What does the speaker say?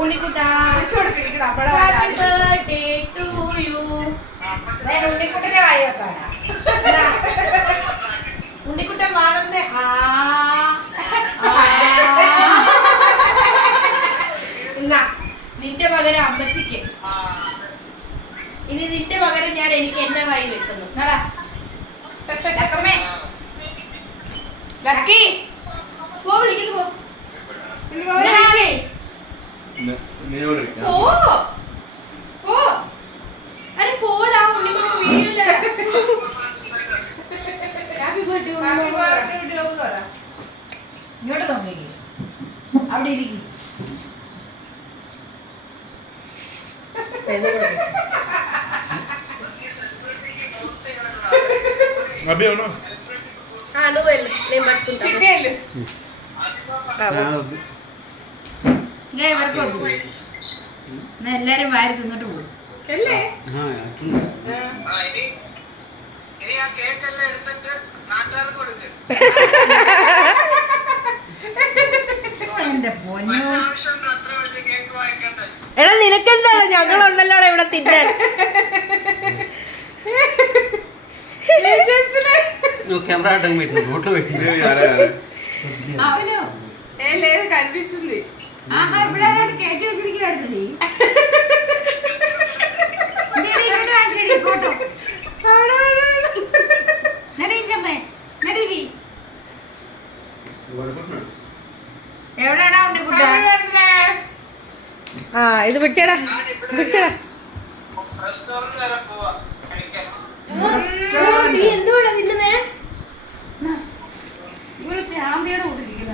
ഉണ്ണിക്കുട്ടാ happy birthday to you. ഉണ്ണിക്കുട്ടനെ വായി വെക്കാടാ. ഉണ്ണിക്കുട്ടൻ മാറുന്നേ. എന്നാ നിന്റെ പകരം അമ്മച്ചിക്ക്, ഇനി നിന്റെ പകരം ഞാൻ എനിക്ക് എന്നെ വായി വെക്കുന്നു. നടാ ലക്കി പോ, വിളിക്കുന്നു പോ. അരെ പോടാ, ഉണ്ണിമാമ വീഡിയോയിലാ. ഹാപ്പി ബർത്ത്ഡേ ഇങ്ങോട്ട് നോക്കി, അവിടെ ഇരിക്കും. अभी हो ना हाँ नो वेल नहीं मत कुछ चिट्टे ले ये मेरे को दो ना എല്ലാരും വാരി തിന്നിട്ട് പോകും അല്ലേ ഇനി ആ കേക്ക് എല്ലാം എടുത്തിട്ട് നാട്ടുകാർക്ക് കൊടുക്ക് എന്റെ പൊന്നോ എടാ നിനക്കെന്താണ് ഞങ്ങളുണ്ടല്ലോ ഇവിടെ തിന്നാൻ कैमरा हटंग बैठना फोटो बैठना അവനോ ഏലേത് കൺഫ്യൂഷൻലി ആഹാ ഇവിടെ ഞാൻ കേറ്റി വെച്ചിരിക്കുവായിരുന്നേ നേരെ ഇങ്ങോട്ട് കാണിച്ചടി ഫോട്ടോ അവിടെ നേരെ ഇഞ്ചമ്മേ നേരെ വി എവിടെടാ ഉണ്ണിക്കുട്ട ആ ഇത് പിടിച്ചടാ പിടിച്ചടാ നീ എന്തുവാടാ തിന്നുന്നേ ഇവിടെ പ്രാന്തിയുടെ കൂട്ടിരിക്കുന്ന